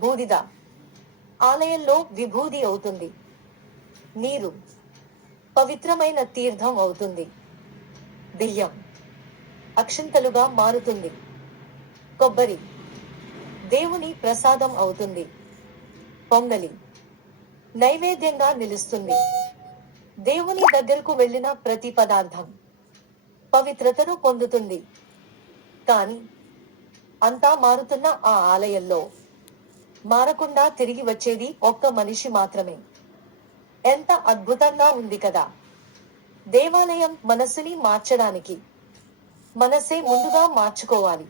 బూడిద ఆలయంలో విభూది అవుతుంది. నీరు. పవిత్రమైన తీర్థం అవుతుంది. బియ్యం. అక్షంతలుగా మారుతుంది. కొబ్బరి. దేవుని ప్రసాదం అవుతుంది. పొంగలి. నైవేద్యంగా నిలుస్తుంది. దేవుని దగ్గరకు వెళ్ళిన ప్రతి పదార్థం పవిత్రతను పొందుతుంది. కానీ అంతా మారుతున్న ఆ ఆలయంలో మారకుండా తిరిగి వచ్చేది ఒక్క మనిషి మాత్రమే. ఎంత అద్భుతంగా ఉంది కదా. దేవాలయం మనసుని మార్చడానికి మనసే ముందుగా మార్చుకోవాలి.